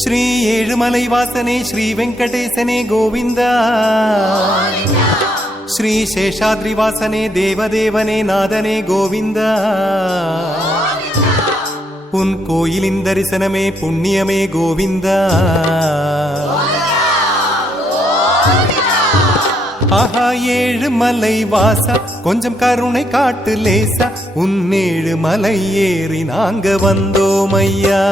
श्री ஏழுமலை வாசனே श्री வெங்கடேசனே கோவிந்தா श्री சேஷாத்ரி வாசனே தேவதேவனே நாதனே கோவிந்தா உன் கோயிலின் தரிசனமே புண்ணியமே கோவிந்தா ஆஹா ஏழுமலை வாசா கொஞ்சம் கருணை காட்டு லேசா உன் ஏழுமலை ஏறி நாங்க வந்தோம் ஐயா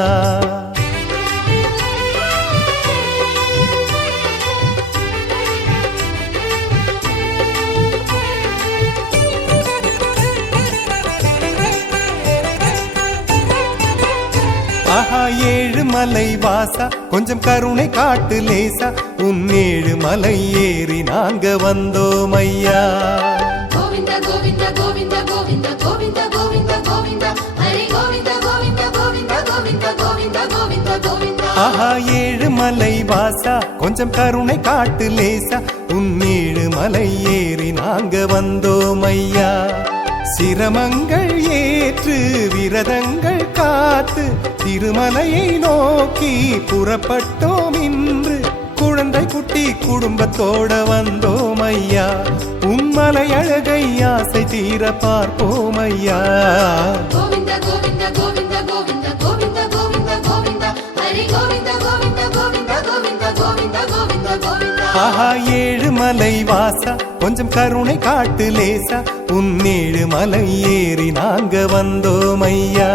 ஆஹா ஏழுமலை வாசா கொஞ்சம் கருணை காட்டு லேசா உன் ஏழுமலை ஏறி நாங்க வந்தோம் ஐயா கோவிந்தா கோவிந்தா கோவிந்தா கோவிந்தா கோவிந்தா கோவிந்தா கோவிந்தா ஹரி கோவிந்தா கோவிந்தா கோவிந்தா கோவிந்தா கோவிந்தா கோவிந்தா கோவிந்தா ஆஹா ஏழுமலை வாசா கொஞ்சம் கருணை காட்டு லேசா உன் ஏழுமலை ஏறி நாங்க வந்தோம் ஐயா சிரமங்கள் ஏற்று விரதங்கள் காத்து திருமலையை நோக்கி புறப்பட்டோம் இன்று குழந்தை குட்டி குடும்பத்தோட வந்தோம் ஐயா உம்மலை அழகை ஆசை தீர பார்ப்போம் ஐயா கோவிந்தா கோவிந்தா கோவிந்தா கோவிந்தா கோவிந்தா கோவிந்தா கோவிந்தா ஹரி கோவிந்தா கோவிந்தா கோவிந்தா கோவிந்தா கோவிந்தா கோவிந்தா கோவிந்தா ஆஹா ஏழுமலை வாசா கொஞ்சம் கருணை காட்டு லேசா உன் ஏழுமலை ஏறி நாங்க வந்தோம் ஐயா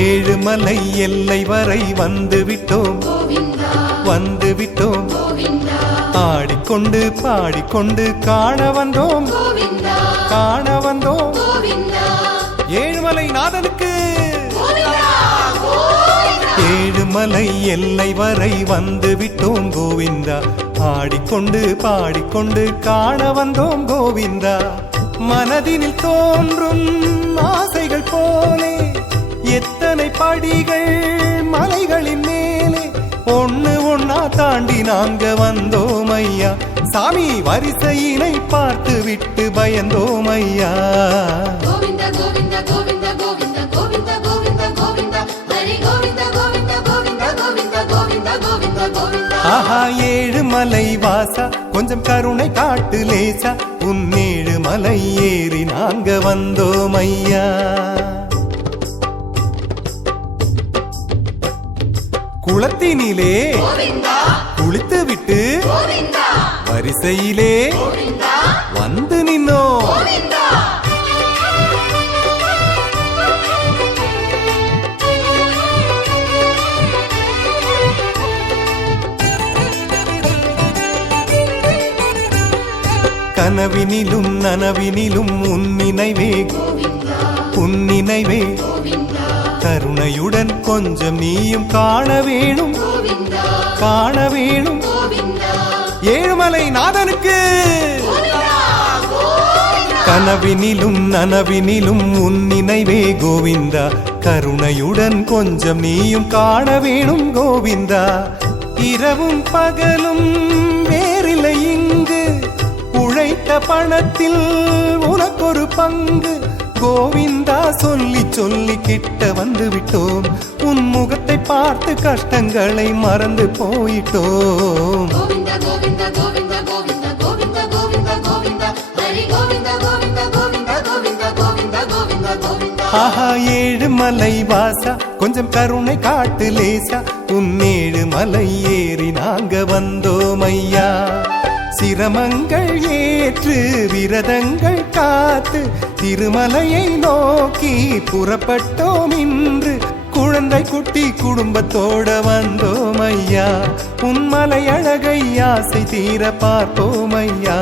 ஏழுமலை எல்லை வரை வந்து விட்டோம் வந்து விட்டோம் ஆடிக்கொண்டு பாடிக்கொண்டு காண வந்தோம் காண வந்தோம் ஏழுமலை நாதனுக்கு ஏழுமலை எல்லை வரை வந்து விட்டோம் கோவிந்தா ஆடிக்கொண்டு பாடிக்கொண்டு காண வந்தோம் கோவிந்தா மனதினில் தோன்றும் ஆசைகள் போலே எத்தனை படிகள் மலைகளின் மேலே ஒண்ணு ஒன்னா தாண்டி நாங்க வந்தோம் ஐயா சாமி வரிசையினை பார்த்து விட்டு பயந்தோம் ஐயா கோவிந்தா கோவிந்தா கோவிந்தா கோவிந்தா கோவிந்தா கோவிந்தா கோவிந்தா ஹரி கோவிந்தா கோவிந்தா கோவிந்தா கோவிந்தா கோவிந்தா கோவிந்தா கோவிந்தா ஆஹா ஏழுமலை வாசா கொஞ்சம் கருணை காட்டு லேசா உன் ஏழுமலை ஏறி நாங்க வந்தோம் ஐயா குளத்தினிலே குளித்து விட்டு வரிசையிலே வந்து நின்னோ கனவினிலும் நனவினிலும் உன் நினைவே உன் நினைவே கருணையுடன் கொஞ்சம் நீயும் காண வேணும் காண வேணும் ஏழுமலை நாதனுக்கு கனவினிலும் நனவினிலும் உன் நினைவே கோவிந்தா கருணையுடன் கொஞ்சம் நீயும் காண வேணும் கோவிந்தா இரவும் பகலும் வேறில்லை இங்கு உழைத்த பணத்தில் உனக்கொரு பங்கு கோவிந்தா சொல்லி சொல்லி கிட்ட வந்து விட்டோம் உன் முகத்தை பார்த்து கஷ்டங்களை மறந்து போயிட்டோம் கோவிந்தா கோவிந்தா கோவிந்தா கோவிந்தா கோவிந்தா கோவிந்தா கோவிந்தா ஹரி கோவிந்தா கோவிந்தா கோவிந்தா கோவிந்தா கோவிந்தா கோவிந்தா கோவிந்தா ஆஹா ஏழுமலை வாசா கொஞ்சம் கருணை காட்டு லேசா உன் ஏழுமலை ஏறி நாங்க வந்தோம் ஐயா சிரமங்கள் ஏற்று விரதங்கள் காத்து திருமலையை நோக்கி புறப்பட்டோம் இன்று குழந்தை குட்டி குடும்பத்தோட வந்தோம் ஐயா உன்மலை அழகை ஆசை தீர பார்ப்போம் ஐயா